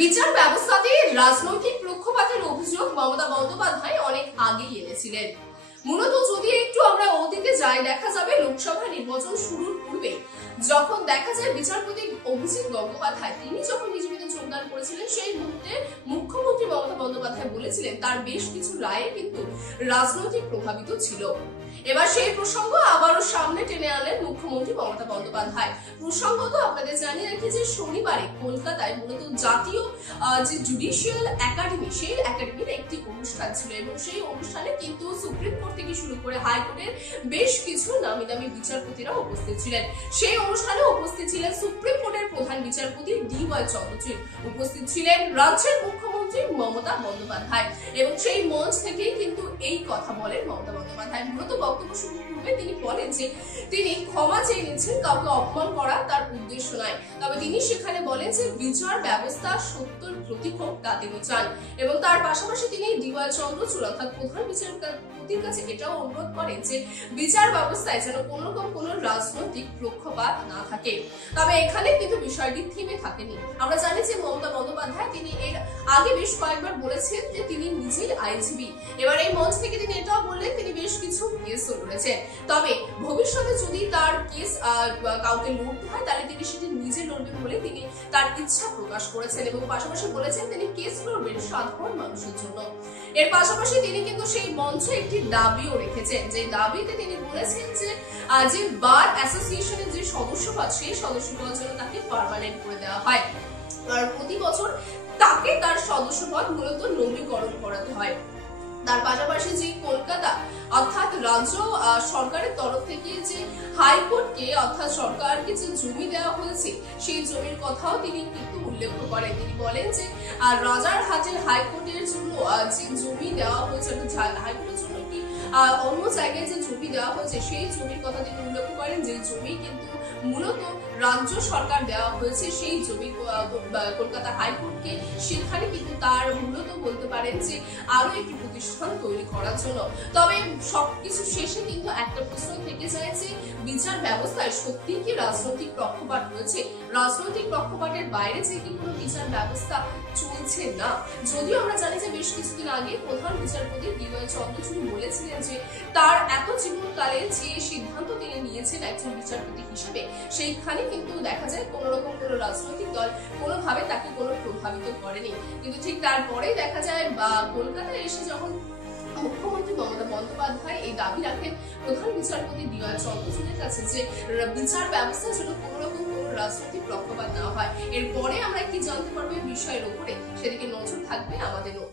বিচার ব্যবস্থাতে রাজনৈতিক পক্ষপাতের অভিযোগ মমতা বন্দ্যোপাধ্যায় অনেক আগেই এনেছিলেন। মূলত যদি একটু আমরা অতীতে যাই, দেখা যাবে লোকসভা নির্বাচন শুরুর পূর্বে যখন দেখা যায় বিচারপতি অভিজিৎ গঙ্গোপাধ্যায় তিনি যখন বিজেপিতে যোগদান করেছিলেন, সেই মুহূর্তে মুখ্যমন্ত্রী মমতা বন্দ্যোপাধ্যায় বলেছিলেন তার বেশ কিছু রায়ে কিন্তু রাজনৈতিক প্রভাবিত ছিল। এবার সেই প্রসঙ্গ আবারও সামনে টেনে আনলেন মুখ্যমন্ত্রী মমতা বন্দ্যোপাধ্যায়। প্রসঙ্গত আপনাদের জানিয়ে রাখি যে শনিবারে কলকাতায় মূলত জাতীয় যে জুডিশিয়াল একাডেমি, সেই একাডেমির একটি অনুষ্ঠান ছিল এবং সেই অনুষ্ঠানে কিন্তু সুপ্রিম কোর্ট থেকে শুরু করে হাইকোর্টের বেশ কিছু নামি দামি বিচারপতিরা উপস্থিত ছিলেন। সেই অনুষ্ঠানে উপস্থিত ছিলেন সুপ্রিম কোর্টের প্রধান বিচারপতি DY চন্দ্রচূড়, উপস্থিত ছিলেন রাজ্যের মুখ্যমন্ত্রী মমতা বন্দ্যোপাধ্যায় এবং সেই মঞ্চ থেকেই কিন্তু এই কথা বলেন মমতা বন্দ্যোপাধ্যায়। মূলত বক্তব্য শুরুর পূর্বে তিনি বলেন যে তিনি ক্ষমা চেয়ে নিচ্ছেন, কাউকে অপমান করা তার উদ্দেশ্য নয়। তবে তিনি সেখানে বলেন যে বিচার ব্যবস্থা সত্যর প্রতীক হোক তা তিনি চান এবং তার পাশাপাশি তিনি DY চন্দ্রচূড় অর্থাৎ প্রধান বিচারপতির কাছে এটাও অনুরোধ করেন যে বিচার ব্যবস্থায় যেন কোনো রকম কোনো রাজনৈতিক পক্ষপাত না থাকে। তবে এখানে কিন্তু বিষয়টি থেমে থাকেনি। আমরা জানি যে মমতা বন্দ্যোপাধ্যায় তিনি এর আগে বেশ কয়েকবার বলেছেন যে তিনি নিজেই আইনজীবী। এবার এই মঞ্চ থেকে তিনি এটাও বললেন তিনি বেশ কিছু কেসও লড়েছেন। তবে ভবিষ্যতে যদি তার কেস কাউকে লড়তে হয় তাহলে তিনি সেটি নিজে লড়বেন বলে তিনি তার ইচ্ছা প্রকাশ করেছেন এবং পাশাপাশি বলেছেন তিনি কেস লড়বেন সাধারণ মানুষের জন্য। এর পাশাপাশি তিনি কিন্তু সেই মঞ্চে একটি দাবিও রেখেছেন, যে দাবিতে তিনি বলেছেন যে বার অ্যাসোসিয়েশনের যে সদস্যপদ, সেই সদস্যপদ যেন তাকে পার্মানেন্ট করে দেওয়া হয় আর প্রতি বছর তাকে তার সদস্যপদ মূলত নবীকরণ করাতে হয়। তার পাশাপাশি যে কলকাতা অর্থাৎ রাজ্য সরকারের তরফ থেকে যে হাইকোর্টকে অর্থাৎ সরকারকে যে জমি দেওয়া হয়েছে, সেই জমির কথাও তিনি কিন্তু উল্লেখ করেন। তিনি বলেন যে রাজারহাটের হাইকোর্টের জন্য যে জমি দেওয়া হয়েছে, হাইকোর্টের জন্য কি অন্য জায়গায় যে জমি দেওয়া হয়েছে, সেই জমির কথা তিনি উল্লেখ করেন যে জমি কিন্তু মূলত রাজ্য সরকার দেওয়া হয়েছে সেই জমি কলকাতা হাইকোর্টকে, সেখানে কিন্তু তার মূলত বলতে পারেন যে আরো একটি প্রতিষ্ঠান তৈরি করার জন্য। তবে সবকিছু শেষে কিন্তু একটা প্রশ্ন থেকে যায় যে বিচার ব্যবস্থায় সত্যি কি রাজনৈতিক পক্ষপাত রয়েছে? রাজনৈতিক পক্ষপাতের বাইরে যে কি কোনো বিচার ব্যবস্থা চলছে না। যদিও আমরা জানি যে বেশ কিছুদিন আগে প্রধান বিচারপতি DY চন্দ্রচূড় বলেছিলেন যে তার এত জীবনকালে যে সিদ্ধান্ত তিনি নিয়েছেন একজন বিচারপতি হিসেবে, সেইখানে কিন্তু দেখা যায় কোন রকম কোনো রাজনৈতিক দল কোনোভাবে তাকে কোনো প্রভাবিত করেনি। কিন্তু ঠিক তারপরেই দেখা যায় কলকাতায় এসে যখন মুখ্যমন্ত্রী মমতা বন্দ্যোপাধ্যায় এই দাবি রাখেন প্রধান বিচারপতি DY চন্দ্রচূড়ের কাছে যে বিচার ব্যবস্থায় যেন কোনো রকম কোনো রাজনৈতিক পক্ষপাত না হয়, এরপরে আমরা কি জানতে পারবো এই বিষয়ের উপরে, সেদিকে নজর থাকবে আমাদেরও।